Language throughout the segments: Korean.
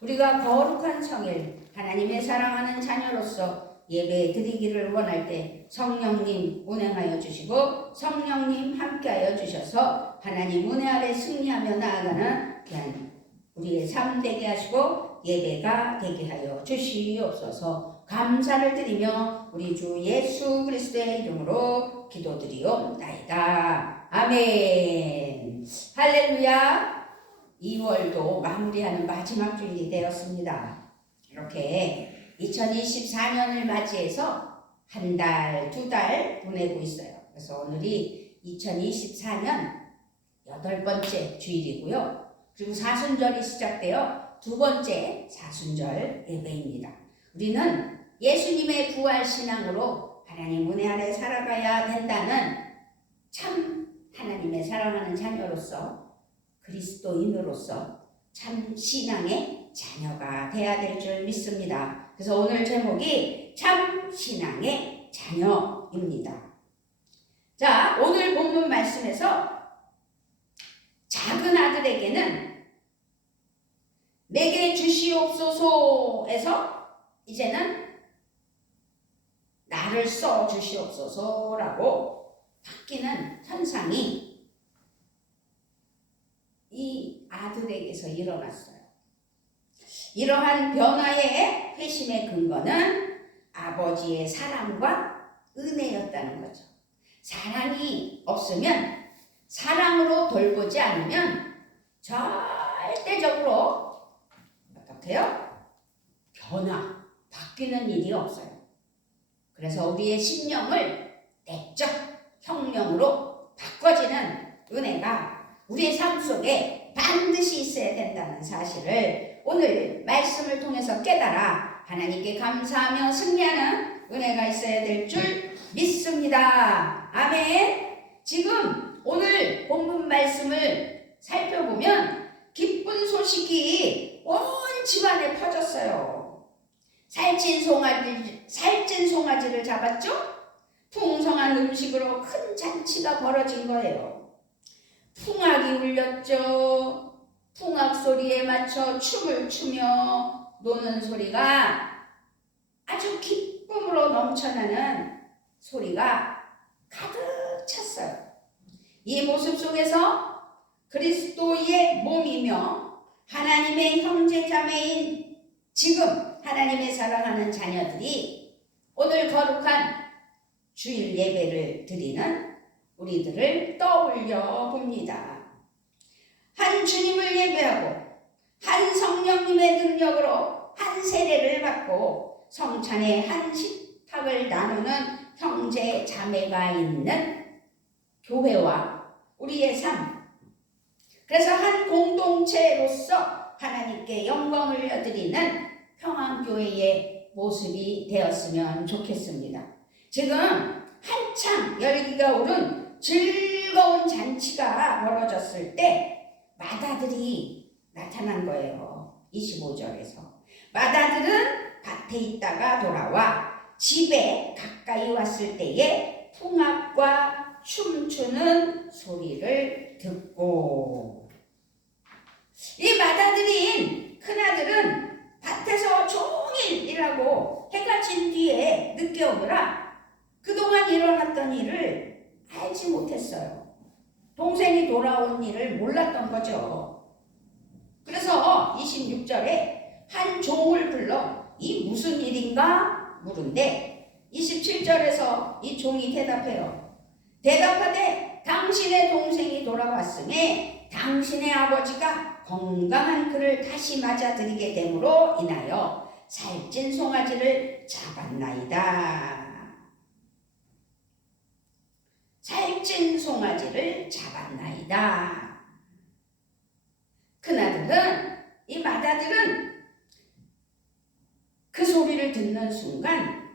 우리가 거룩한 성일 하나님의 사랑하는 자녀로서 예배 드리기를 원할 때 성령님 운행하여 주시고 성령님 함께하여 주셔서 하나님 은혜 아래 승리하며 나아가는 귀한 우리의 삶 되게 하시고 예배가 되게 하여 주시옵소서. 감사를 드리며 우리 주 예수 그리스도의 이름으로 기도드리옵나이다. 아멘. 할렐루야. 2월도 마무리하는 마지막 주일이 되었습니다. 이렇게 2024년을 맞이해서 한 달, 두 달 보내고 있어요. 그래서 오늘이 2024년 8번째 주일이고요. 그리고 사순절이 시작되어 두 번째 사순절 예배입니다. 우리는 예수님의 부활 신앙으로 하나님 은혜 아래 살아가야 된다는 참 하나님의 사랑하는 자녀로서 그리스도인으로서 참 신앙의 자녀가 되어야 될 줄 믿습니다. 그래서 오늘 제목이 참 신앙의 자녀입니다. 자, 오늘 본문 말씀에서 작은 아들에게는 내게 주시옵소서에서 이제는 나를 써 주시옵소서라고 바뀌는 현상이 이 아들에게서 일어났어요. 이러한 변화의 회심의 근거는 아버지의 사랑과 은혜였다는 거죠. 사랑이 없으면, 사랑으로 돌보지 않으면 절대적으로 어떻게요? 바뀌는 일이 없어요. 그래서 우리의 심령을 내적 혁명으로 바꿔지는 은혜가 우리의 삶 속에 반드시 있어야 된다는 사실을 오늘 말씀을 통해서 깨달아 하나님께 감사하며 승리하는 은혜가 있어야 될 줄 믿습니다. 아멘. 지금 오늘 본문 말씀을 살펴보면 기쁜 소식이 온 집안에 퍼졌어요. 살찐 송아지를 잡았죠? 풍성한 음식으로 큰 잔치가 벌어진 거예요. 풍악이 울렸죠. 풍악 소리에 맞춰 춤을 추며 노는 소리가 아주 기쁨으로 넘쳐나는 소리가 가득 찼어요. 이 모습 속에서 그리스도의 몸이며 하나님의 형제 자매인 지금 하나님의 사랑하는 자녀들이 오늘 거룩한 주일 예배를 드리는 우리들을 떠올려 봅니다. 한 주님을 예배하고 한 성령님의 능력으로 한 세례를 받고 성찬의 한 식탁을 나누는 형제 자매가 있는 교회와 우리의 삶, 그래서 한 공동체로서 하나님께 영광을 올려드리는 평안교회의 모습이 되었으면 좋겠습니다. 지금 한창 열기가 오른 즐거운 잔치가 벌어졌을 때 맏아들이 나타난 거예요. 25절에서 맏아들은 밭에 있다가 돌아와 집에 가까이 왔을 때에 풍악과 춤추는 소리를 듣고, 이 맏아들인 큰아들은 밭에서 종일 일하고 해가 진 뒤에 늦게 오느라 그동안 일어났던 일을 알지 못했어요. 동생이 돌아온 일을 몰랐던 거죠. 그래서 26절에 한 종을 불러 이 무슨 일인가 물은데 27절에서 이 종이 대답해요. 대답하되 당신의 동생이 돌아왔음에 당신의 아버지가 건강한 그를 다시 맞아들이게 됨으로 인하여 살찐 송아지를 잡았나이다. 살찐 송아지를 잡았나이다. 큰아들은, 이 맏아들은 그 소리를 듣는 순간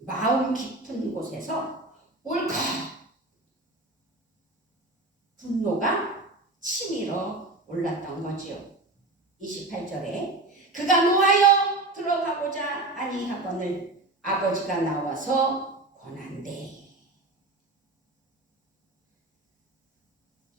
마음 깊은 곳에서 울컥 분노가 치밀어 올랐던 거지요. 28절에 그가 노하여 들어가고자 아니하거늘 아버지가 나와서 권한대.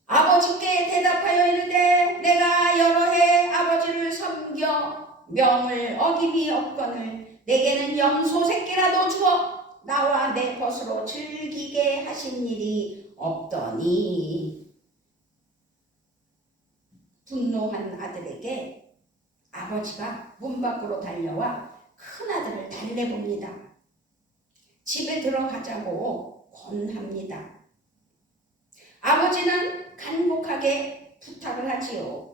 아버지께 대답하여 이르되 내가 여러 해 아버지를 섬겨 하여 명을 어김이 없거늘 내게는 염소 새끼라도 주어 나와 내 것으로 즐기게 하신 일이 없더니. 분노한 아들에게 아버지가 문 밖으로 달려와 큰아들을 달래봅니다. 집에 들어가자고 권합니다. 아버지는 간곡하게 부탁을 하지요.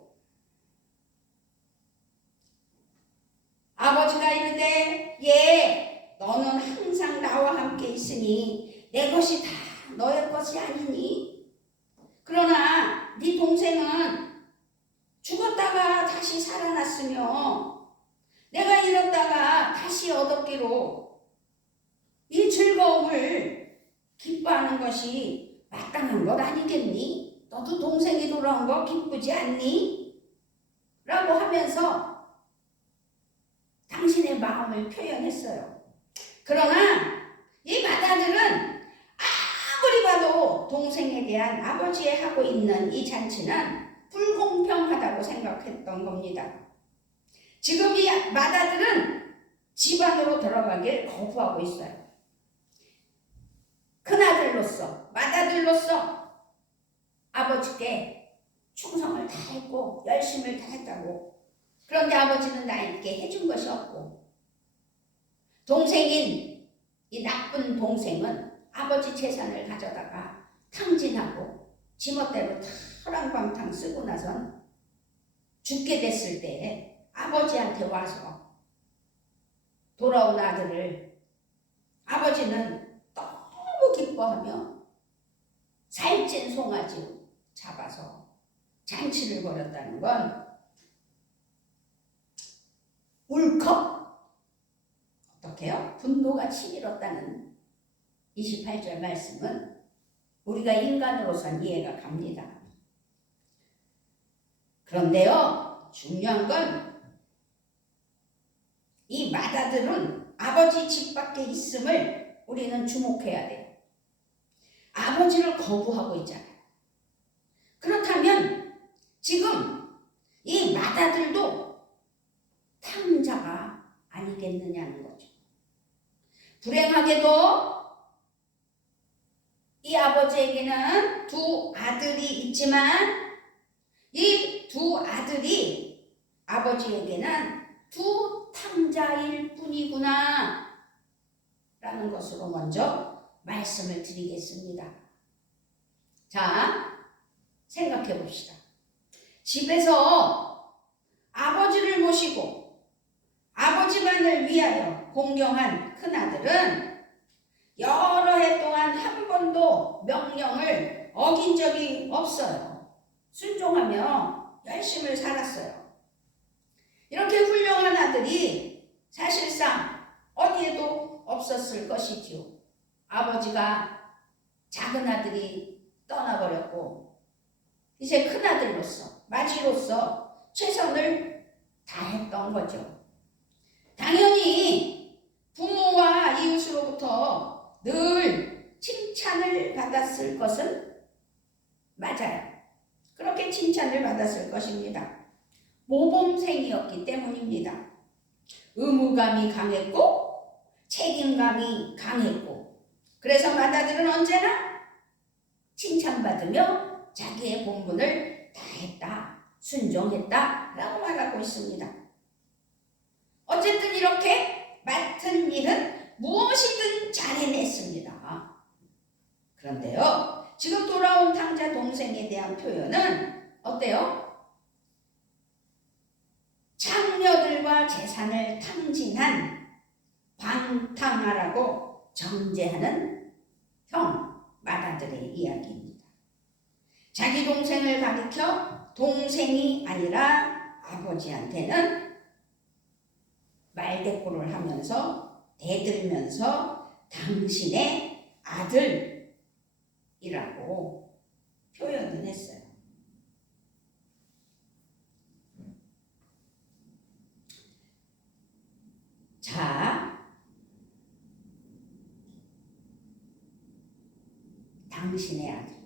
아버지가 이르되 예, 너는 항상 나와 함께 있으니 내 것이 다 너의 것이 아니니? 그러나 네 동생은 죽었다가 다시 살아났으며 내가 잃었다가 다시 얻었기로 이 즐거움을 기뻐하는 것이 마땅한 것 아니겠니? 너도 동생이 돌아온 거 기쁘지 않니? 라고 하면서 당신의 마음을 표현했어요. 그러나 이 맏아들은 아무리 봐도 동생에 대한 아버지의 하고 있는 이 잔치는 불공평하다고 생각했던 겁니다. 지금 이 맏아들은 집안으로 들어가길 거부하고 있어요. 큰아들로서, 맏아들로서 아버지께 충성을 다했고 열심을 다했다고. 그런데 아버지는 나에게 해준 것이 없고, 동생인 이 나쁜 동생은 아버지 재산을 가져다가 탕진하고 지멋대로 털랑방탕 쓰고 나선 죽게 됐을 때 아버지한테 와서 돌아온 아들을 아버지는 너무 기뻐하며 살찐 송아지 잡아서 잔치를 벌였다는 건 울컥 어떻게요? 분노가 치밀었다는 28절 말씀은 우리가 인간으로선 이해가 갑니다. 그런데요, 중요한 건 이 맏아들은 아버지 집 밖에 있음을 우리는 주목해야 돼요. 아버지를 거부하고 있잖아요. 그렇다면 지금 이 맏아들도 탕자가 아니겠느냐는 거죠. 불행하게도 이 아버지에게는 두 아들이 있지만 이 두 아들이 아버지에게는 두 탕자일 뿐이구나 라는 것으로 먼저 말씀을 드리겠습니다. 자, 생각해 봅시다. 집에서 아버지를 모시고 아버지만을 위하여 공경한 큰아들은 여러 해 동안 한 번도 명령을 어긴 적이 없어요. 순종하며 열심히 살았어요. 이렇게 훌륭한 아들이 사실상 어디에도 없었을 것이지요. 아버지가 작은 아들이 떠나버렸고 이제 큰아들로서 마지로서 최선을 다했던 거죠. 당연히 부모와 이웃으로부터 늘 칭찬을 받았을 것은 맞아요. 그렇게 칭찬을 받았을 것입니다. 모범생이었기 때문입니다. 의무감이 강했고 책임감이 강했고 그래서 맏아들은 언제나 칭찬받으며 자기의 본분을 다했다, 순종했다 라고 말하고 있습니다. 어쨌든 이렇게 맡은 일은 무엇이든 잘 해냈습니다. 그런데요, 지금 돌아온 탕자 동생에 대한 표현은 어때요? 장녀들과 재산을 탕진한 방탕하라고 정죄하는 형 맏아들의 이야기입니다. 자기 동생을 가리켜 동생이 아니라 아버지한테는 말대꾸를 하면서 대들면서 당신의 아들이라고 표현을 했어요. 자, 당신의 아들.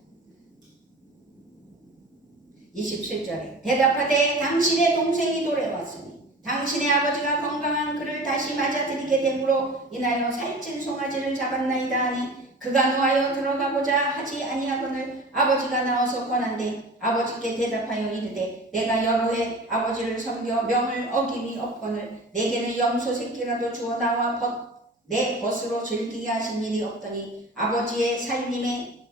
27절에 대답하되 당신의 동생이 돌아왔으니 당신의 아버지가 건강한 그를 다시 맞아들이게 됨으로 인하여 살찐 송아지를 잡았나이다 하니 그가 노하여 들어가고자 하지 아니하거늘 아버지가 나와서 권한대 아버지께 대답하여 이르되 내가 여러 해 아버지를 섬겨 명을 어김이 없거늘 내게는 염소 새끼라도 주어 나와 내 벗으로 즐기게 하신 일이 없더니 아버지의 살림을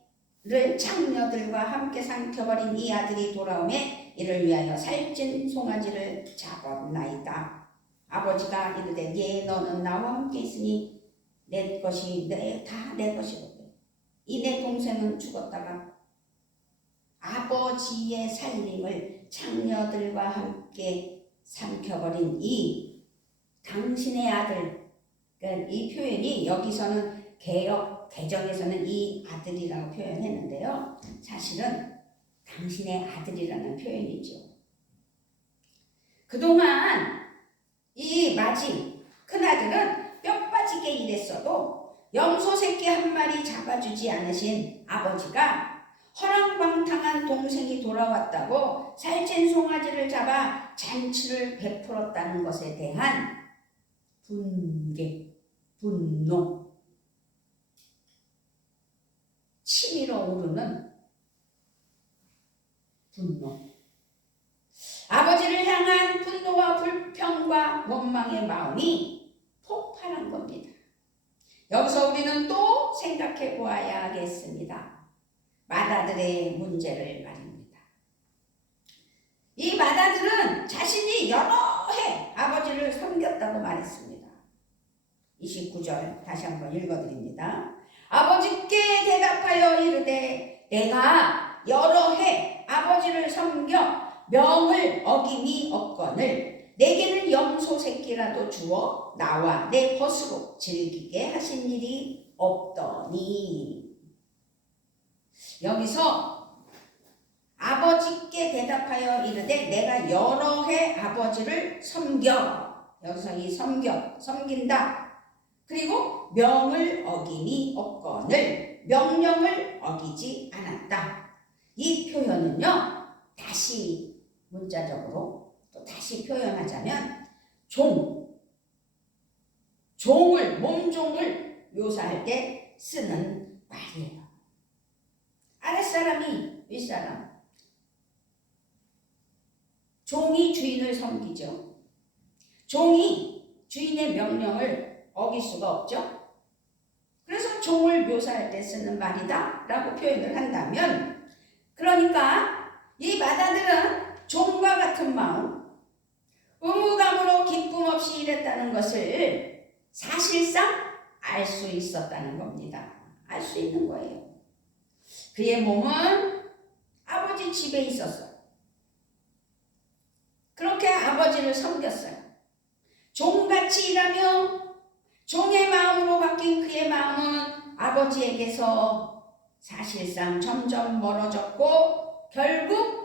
장녀들과 함께 삼켜버린 이 아들이 돌아오매 이를 위하여 살찐 송아지를 잡았나이다. 아버지가 이르되 예 너는 나와 함께 있으니 내 것이 다 내 것이거든. 이 내 동생은 죽었다가 아버지의 살림을 장녀들과 함께 삼켜버린 이 당신의 아들. 그러니까 이 표현이 여기서는 개정에서는 이 아들이라고 표현했는데요. 사실은 당신의 아들이라는 표현이죠. 그동안 이 마지 큰아들은 뼈 빠지게 일했어도 염소 새끼 한 마리 잡아주지 않으신 아버지가 허랑방탕한 동생이 돌아왔다고 살찐 송아지를 잡아 잔치를 베풀었다는 것에 대한 분개, 분노, 치밀어 오르는 분노, 아버지를 향한 분노와 불평과 원망의 마음이 폭발한 겁니다. 여기서 우리는 또 생각해 보아야 하겠습니다. 맏아들의 문제를 말입니다. 이 맏아들은 자신이 여러 해 아버지를 섬겼다고 말했습니다. 29절 다시 한번 읽어드립니다. 아버지께 대답하여 이르되 내가 여러 해 아버지를 섬겨 명을 어김이 없거늘 내게는 염소 새끼라도 주어 나와 내 벗으로 즐기게 하신 일이 없더니. 여기서 아버지께 대답하여 이르되 내가 여러 해 아버지를 섬겨. 여기서 이 섬긴다. 그리고 명을 어김이 없거늘 명령을 어기지 않았다. 이 표현은요. 다시 문자적으로 또 다시 표현하자면 종을 몸종을 묘사할 때 쓰는 말이에요. 아랫사람이 윗사람. 종이 주인을 섬기죠. 종이 주인의 명령을 어길 수가 없죠. 그래서 종을 묘사할 때 쓰는 말이다 라고 표현을 한다면, 그러니까 이 맏아들은 종과 같은 마음, 의무감으로 기쁨 없이 일했다는 것을 사실상 알 수 있었다는 겁니다. 알 수 있는 거예요. 그의 몸은 아버지 집에 있었어요. 그렇게 아버지를 섬겼어요. 종같이 일하며 종의 마음으로 바뀐 그의 마음은 아버지에게서 사실상 점점 멀어졌고, 결국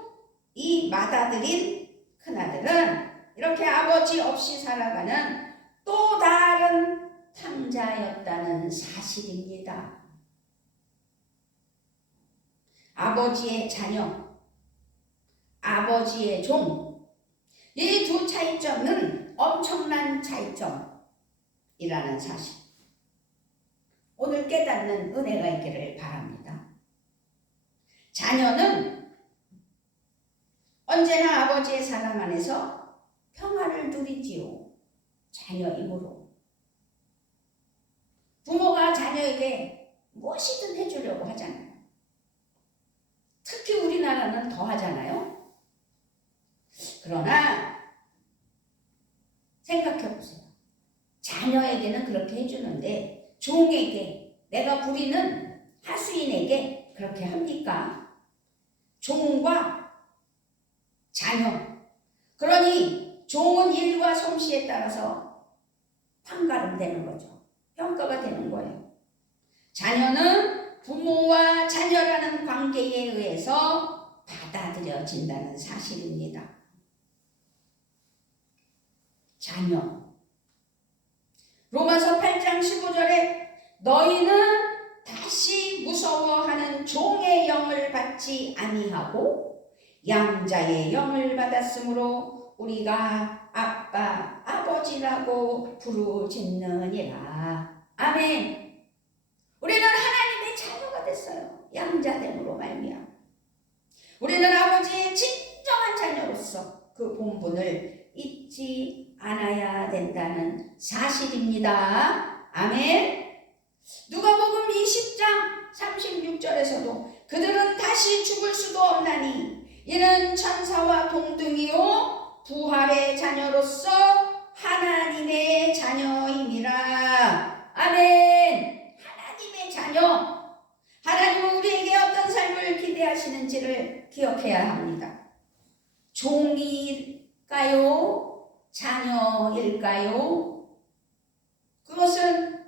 이 맏아들인 큰아들은 이렇게 아버지 없이 살아가는 또 다른 탕자였다는 사실입니다. 아버지의 자녀, 아버지의 종, 이 두 차이점은 엄청난 차이점이라는 사실. 오늘 깨닫는 은혜가 있기를 바랍니다. 자녀는 언제나 아버지의 사랑 안에서 평화를 누리지요. 자녀이므로. 부모가 자녀에게 무엇이든 해주려고 하잖아요. 특히 우리나라는 더 하잖아요. 그러나 생각해 보세요. 자녀에게는 그렇게 해주는데 종에게, 내가 부리는 하수인에게 그렇게 합니까? 종과 자녀. 그러니 종은 일과 솜씨에 따라서 판가름되는 거죠. 평가가 되는 거예요. 자녀는 부모와 자녀라는 관계에 의해서 받아들여진다는 사실입니다. 자녀. 로마서 8장 15절에 너희는 다시 무서워하는 종의 영을 받지 아니하고 양자의 영을 받았으므로 우리가 아빠, 아버지라고 부르짖느니라. 아멘. 우리는 하나님의 자녀가 됐어요. 양자됨으로 말미암아. 우리는 아버지의 진정한 자녀로서 그 본분을 잊지 않아야 된다는 사실입니다. 아멘. 누가복음 20장 36절에서도 그들은 다시 죽을 수도 없나니 이는 천사와 동등이요 부활의 자녀로서 하나님의 자녀임이라. 아멘. 하나님의 자녀. 하나님은 우리에게 어떤 삶을 기대하시는지를 기억해야 합니다. 종일까요? 자녀일까요? 그것은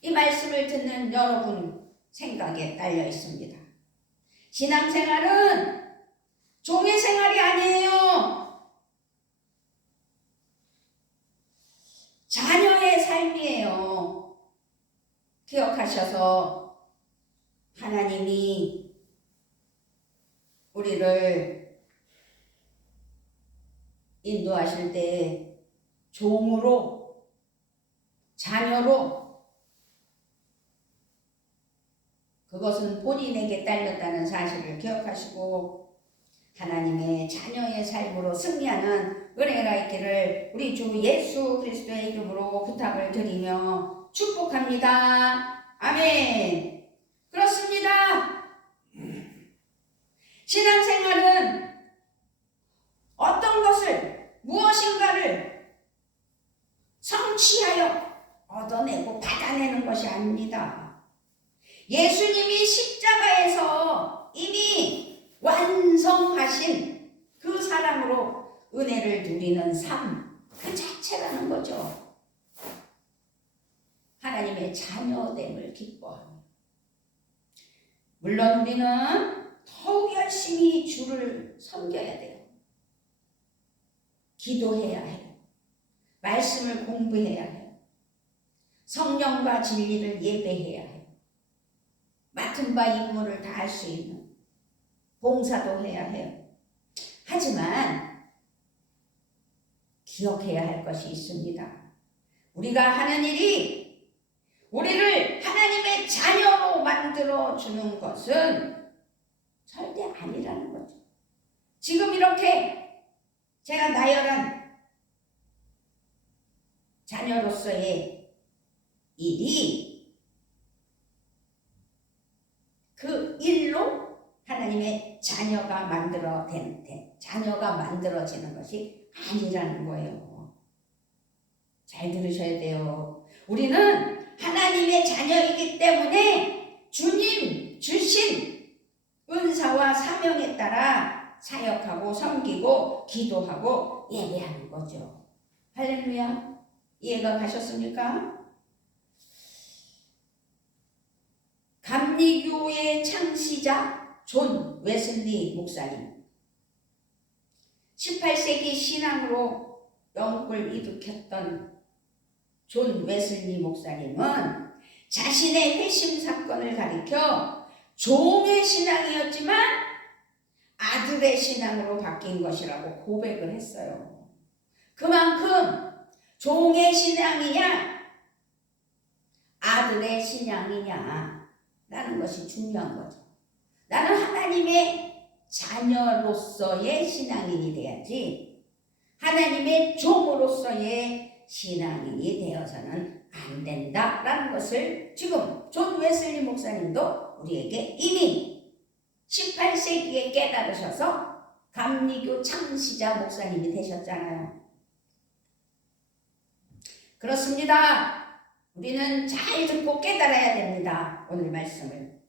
이 말씀을 듣는 여러분 생각에 딸려 있습니다. 신앙생활은 종의 생활이 아니에요. 자녀의 삶이에요. 기억하셔서 하나님이 우리를 인도하실 때 종으로, 자녀로, 그것은 본인에게 딸렸다는 사실을 기억하시고 하나님의 자녀의 삶으로 승리하는 은혜가 있기를 우리 주 예수 그리스도의 이름으로 부탁을 드리며 축복합니다. 아멘. 그렇습니다. 신앙생활은 어떤 것을, 무엇인가를 성취하여 얻어내고 받아내는 것이 아닙니다. 예수님이 십자가에서 이미 완성하신 그 사랑으로 은혜를 누리는 삶, 그 자체라는 거죠. 하나님의 자녀됨을 기뻐합니다. 물론 우리는 더욱 열심히 주를 섬겨야 돼요. 기도해야 해요. 말씀을 공부해야 해요. 성령과 진리를 예배해야 해요. 맡은 바 임무를 다할 수 있는 봉사도 해야 해요. 하지만 기억해야 할 것이 있습니다. 우리가 하는 일이 우리를 하나님의 자녀로 만들어주는 것은 절대 아니라는 거죠. 지금 이렇게 제가 나열한 자녀로서의 일이 그 일로 하나님의 자녀가 자녀가 만들어지는 것이 아니라는 거예요. 잘 들으셔야 돼요. 우리는 하나님의 자녀이기 때문에 주님 주신 은사와 사명에 따라 사역하고 섬기고 기도하고 예배하는 거죠. 할렐루야. 이해가 가셨습니까? 감리교의 창시자 존 웨슬리 목사님, 18세기 신앙으로 영국을 일으켰던 존 웨슬리 목사님은 자신의 회심 사건을 가리켜 종의 신앙이었지만 아들의 신앙으로 바뀐 것이라고 고백을 했어요. 그만큼 종의 신앙이냐 아들의 신앙이냐 라는 것이 중요한 거죠. 나는 하나님의 자녀로서의 신앙인이 돼야지 하나님의 종으로서의 신앙인이 되어서는 안 된다라는 것을 지금 존 웨슬리 목사님도 우리에게 이미 18세기에 깨달으셔서 감리교 창시자 목사님이 되셨잖아요. 그렇습니다. 우리는 잘 듣고 깨달아야 됩니다. 오늘 말씀을.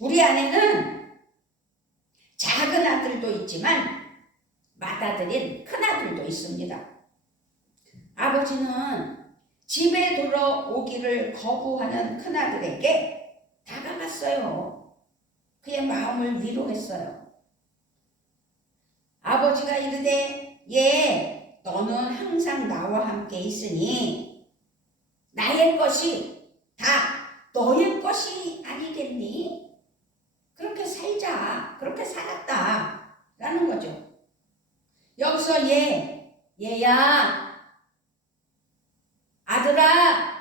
우리 안에는 작은 아들도 있지만 맏아들인 큰아들도 있습니다. 아버지는 집에 들어오기를 거부하는 큰아들에게 다가갔어요. 그의 마음을 위로했어요. 아버지가 이르되 얘 너는 항상 나와 함께 있으니 나의 것이 다 너의 것이 아니겠니? 그렇게 살자. 그렇게 살았다 라는 거죠. 여기서 얘 얘야, 아들아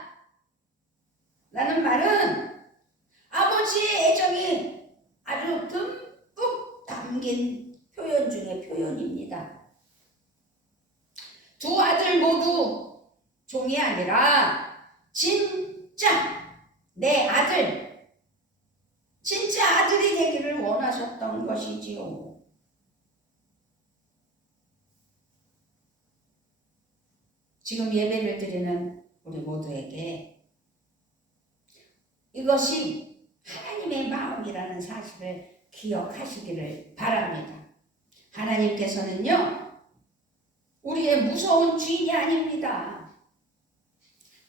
라는 말은 아버지의 애정이 아주 듬뿍 담긴 표현 중의 표현입니다. 두 아들 모두 종이 아니라 진짜 내 아들, 진짜 아들이 되기를 원하셨던 것이지요. 지금 예배를 드리는 우리 모두에게 이것이 하나님의 마음이라는 사실을 기억하시기를 바랍니다. 하나님께서는요, 우리의 무서운 주인이 아닙니다.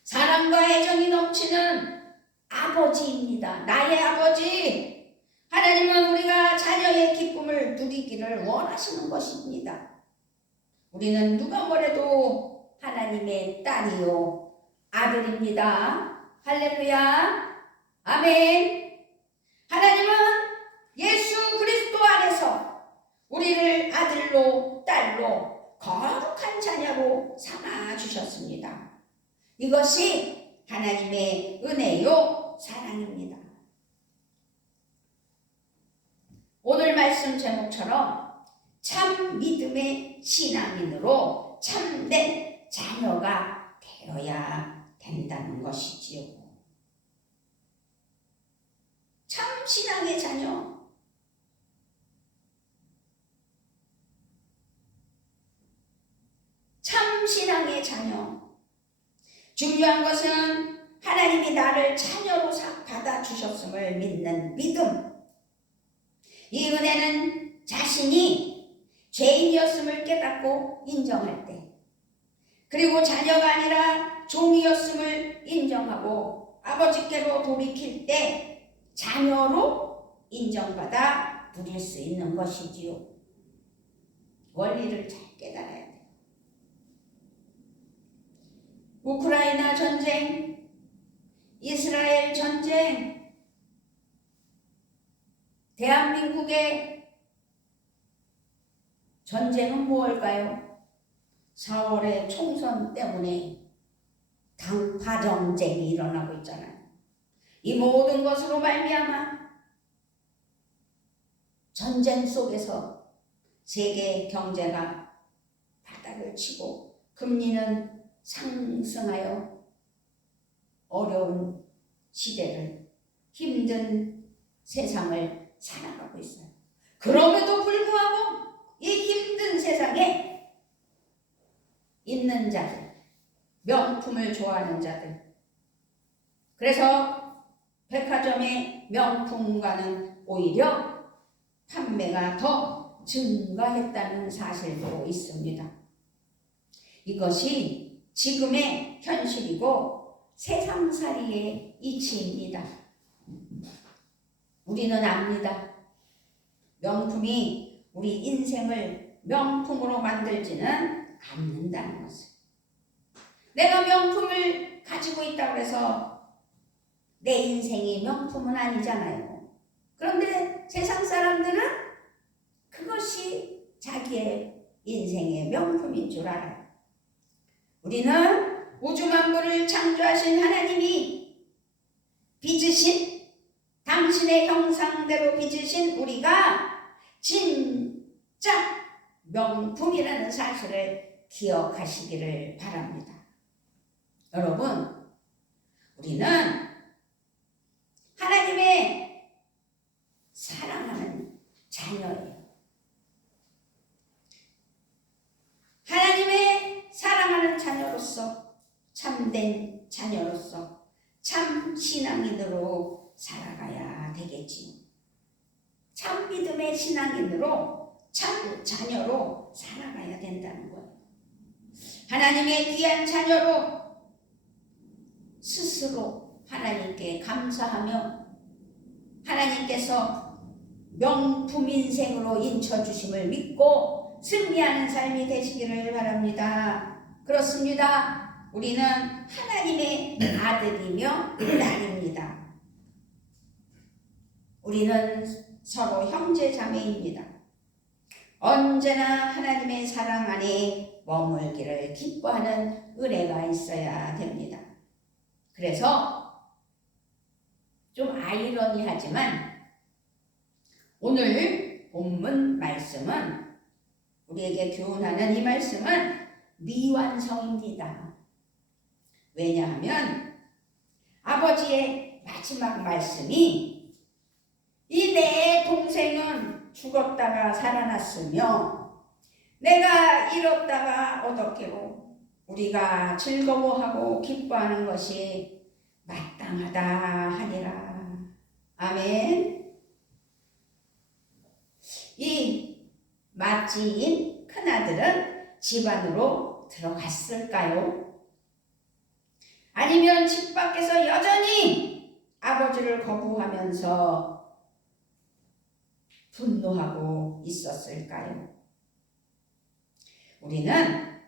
사랑과 애정이 넘치는 아버지입니다. 나의 아버지. 하나님은 우리가 자녀의 기쁨을 누리기를 원하시는 것입니다. 우리는 누가 뭐래도 하나님의 딸이요 아들입니다. 할렐루야. 아멘. 하나님은 예수 그리스도 안에서 우리를 아들로 딸로 거룩한 자녀로 삼아 주셨습니다. 이것이 하나님의 은혜요 사랑입니다. 오늘 말씀 제목처럼 참 믿음의 신앙인으로 참된 자녀가 되어야 된다는 것이지요. 참 신앙의 자녀. 참 신앙의 자녀. 중요한 것은 하나님이 나를 자녀로 받아주셨음을 믿는 믿음. 이 은혜는 자신이 죄인이었음을 깨닫고 인정할 때, 그리고 자녀가 아니라 종이었음을 인정하고 아버지께로 돌이킬 때 자녀로 인정받아 누릴 수 있는 것이지요. 원리를 잘 깨달아야 돼요. 우크라이나 전쟁, 이스라엘 전쟁, 대한민국의 전쟁은 무엇일까요? 4월의 총선 때문에 당파 전쟁이 일어나고 있잖아요. 이 모든 것으로 말미암아 전쟁 속에서 세계 경제가 바닥을 치고 금리는 상승하여 어려운 시대를, 힘든 세상을 살아가고 있어요. 그럼에도 불구하고 이 힘든 세상에 있는 자들, 명품을 좋아하는 자들, 그래서 백화점의 명품과는 오히려 판매가 더 증가했다는 사실도 있습니다. 이것이 지금의 현실이고 세상살이의 이치입니다. 우리는 압니다. 명품이 우리 인생을 명품으로 만들지는 않는다는 것을. 내가 명품을 가지고 있다고 해서 내 인생이 명품은 아니잖아요. 그런데 세상 사람들은 그것이 자기의 인생의 명품인 줄 알아요. 우리는 우주 만물을 창조하신 하나님이 빚으신, 당신의 형상대로 빚으신 우리가 진짜 명품이라는 사실을 기억하시기를 바랍니다. 여러분, 우리는 하나님의 사랑하는 자녀예요. 하나님의 사랑하는 자녀로서, 참된 자녀로서, 참 신앙인으로 살아가야 되겠지요. 참 믿음의 신앙인으로, 참 자녀로 살아가야 된다는 거예요. 하나님의 귀한 자녀로 스스로 하나님께 감사하며 하나님께서 명품 인생으로 인쳐주심을 믿고 승리하는 삶이 되시기를 바랍니다. 그렇습니다. 우리는 하나님의 아들이며 딸입니다. 우리는 서로 형제 자매입니다. 언제나 하나님의 사랑 안에 머물기를 기뻐하는 은혜가 있어야 됩니다. 그래서 좀 아이러니하지만 오늘 본문 말씀은 우리에게 교훈하는 이 말씀은 미완성입니다. 왜냐하면 아버지의 마지막 말씀이 이 내 동생은 죽었다가 살아났으며 내가 잃었다가 얻었기로 우리가 즐거워하고 기뻐하는 것이 마땅하다 하니라. 아멘. 이 맏지인 큰아들은 집 안으로 들어갔을까요? 아니면 집 밖에서 여전히 아버지를 거부하면서 분노하고 있었을까요? 우리는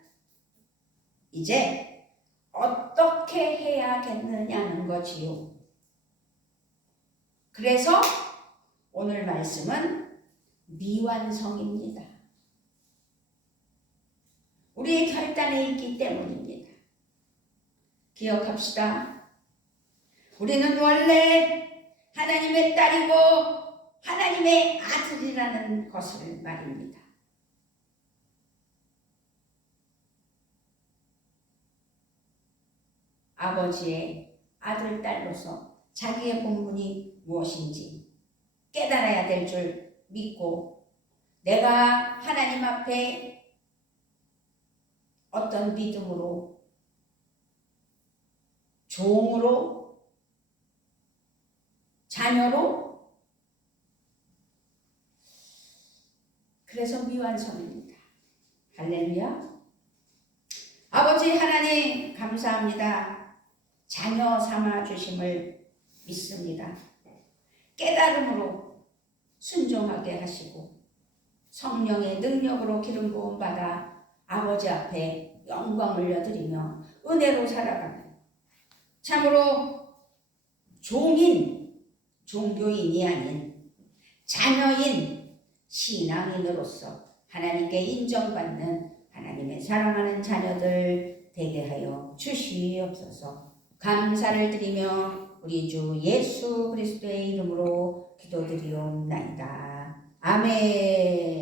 이제 어떻게 해야겠느냐는 거지요. 그래서 오늘 말씀은 미완성입니다. 우리의 결단에 있기 때문입니다. 기억합시다. 우리는 원래 하나님의 딸이고 하나님의 아들이라는 것을 말입니다. 아버지의 아들, 딸로서 자기의 본분이 무엇인지 깨달아야 될 줄 믿고 내가 하나님 앞에 어떤 믿음으로 종으로 자녀로 그래서 미완성입니다. 할렐루야. 아버지 하나님 감사합니다. 자녀 삼아 주심을 믿습니다. 깨달음으로 순종하게 하시고 성령의 능력으로 기름 부음 받아 아버지 앞에 영광 올려드리며 은혜로 살아가는 참으로 종인 종교인이 아닌 자녀인 신앙인으로서 하나님께 인정받는 하나님의 사랑하는 자녀들 되게 하여 주시옵소서. 감사를 드리며 우리 주 예수 그리스도의 이름으로 기도드리옵나이다. 아멘.